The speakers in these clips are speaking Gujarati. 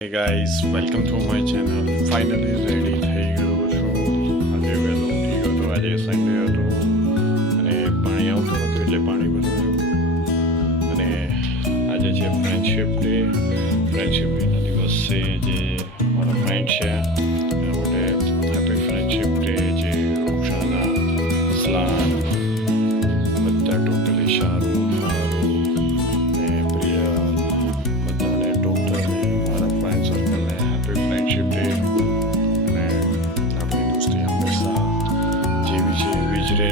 Hey guys, welcome to my channel. Finally ready થઈ ગયો છું. આજે વહેલો ઉઠી ગયો તો આજે સન્ડે હતો અને પાણી આવતું હતું એટલે પાણી ભરવાનું અને આજે છે ફ્રેન્ડશિપ ડે. ફ્રેન્ડશિપ ડેના દિવસ છે જે મારા ફ્રેન્ડ છે એના માટે હેપી ફ્રેન્ડશિપ ડે. જે રોક્ષાના સ્લાન બધા ટોટલી સારું મારું ને પ્રિય બધાને ટોટલી મારા ફ્રેન્ડ સર્કલને હેપી ફ્રેન્ડશિપ ડે. અને આપણી દોસ્તી હંમેશા જેવી છે એવી જ રહે.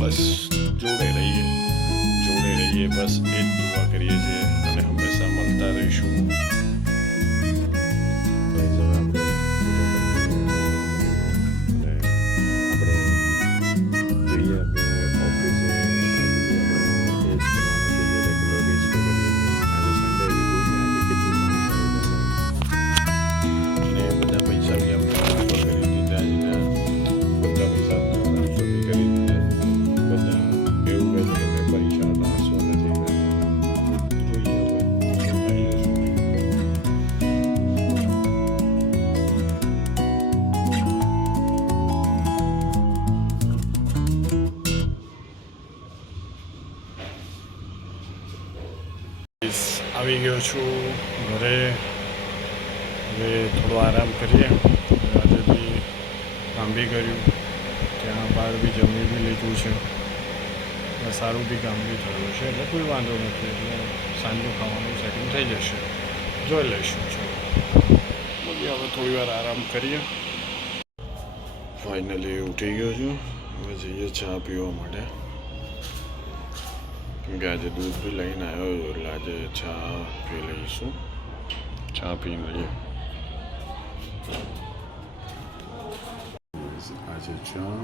બસ જોડે રહીએ બસ એ જ દુઆ કરીએ છીએ અને હંમેશા મળતા રહીશું. આવી ગયો છું ઘરે. હવે થોડો આરામ કરીએ. આજે બી કામ બી કર્યું, ત્યાં બહાર બી જમી બી લીધું છે, સારું બી કામ બી થયું છે એટલે કોઈ વાંધો નથી. એટલે સાંજનું ખાવાનું સેટિંગ થઈ જશે, જોઈ લઈશું. ચલો બોલીએ, હવે થોડી વાર આરામ કરીએ. ફાઇનલી ઉઠી ગયો છું. હવે જઈએ ચા પીવા માટે. કેમકે આજે દૂધ બી લઈને આવ્યો છું એટલે આજે ચા પી લઈશું. ચા પી લઈએ. આજે ચા,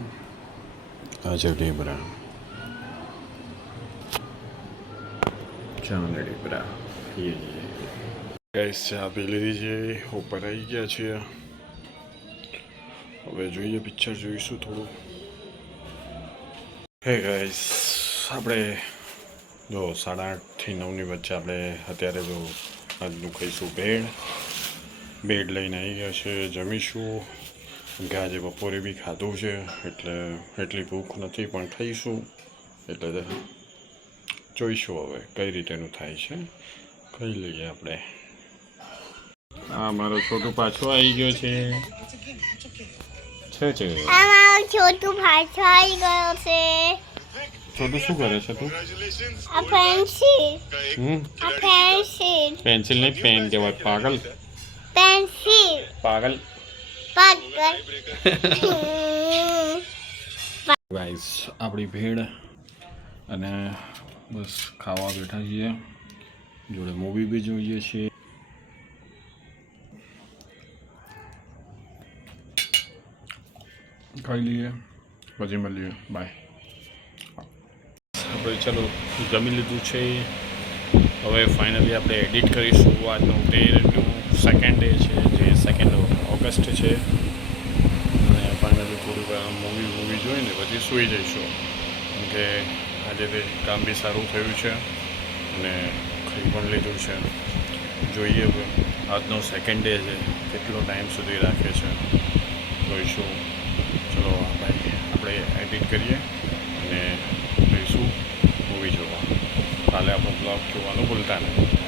આજે ઢેબરા, ચા ને ઢેબરા પીએ છીએ. ગાઈસ ચા પી લીધી છે, ઉપર આવી ગયા છીએ. હવે જોઈએ પિક્ચર જોઈશું થોડું. હે ગાઈસ, આપણે જો 8:30 થી 9ની વચ્ચે આપણે અત્યારે જો આજનું ખાઈશું બેડ લઈને આવી ગયા છે. જમીશું કે આજે બપોરે બી ખાધું છે એટલે એટલી ભૂખ નથી પણ ખાઈશું. એટલે જોઈશું હવે કઈ રીતેનું થાય છે, ખાઈ લઈએ આપણે. આ મારો છોટું પાછો આવી ગયો છે. છોટું પાછો આવી ગયો છે. છોટું શું કરે છે તું? આ પેન્સિલ નહીં, પેન કહેવાય. પાગલ પાગલ. ગાઈસ આપણી ભેળ અને બસ ખાવા બેઠા છીએ. જોડે મૂવી બી જોઈએ છીએ. ખાઈ લઈએ પછી મળીએ. બાય. આપણે ચલો જમી લીધું છે. હવે ફાઇનલી આપણે એડિટ કરીશું. આજનું ડેનું સેકન્ડ ડે છે, જે 2 ઓગસ્ટ છે. અને ફાઇનલી થોડી વાર મૂવી જોઈને પછી સૂઈ જઈશું. કેમ કે આજે તે કામ બી સારું થયું છે અને ખાઈ પણ લીધું છે. જોઈએ હવે આજનો સેકન્ડ ડે છે, કેટલો ટાઈમ સુધી રાખે છે જોઈશું. ચલો ભાઈ આપણે એડિટ કરીએ અને જઈશું મૂવી જોવા. કાલે આપણો બ્લોગ જોવાનું ભૂલતા નહીં.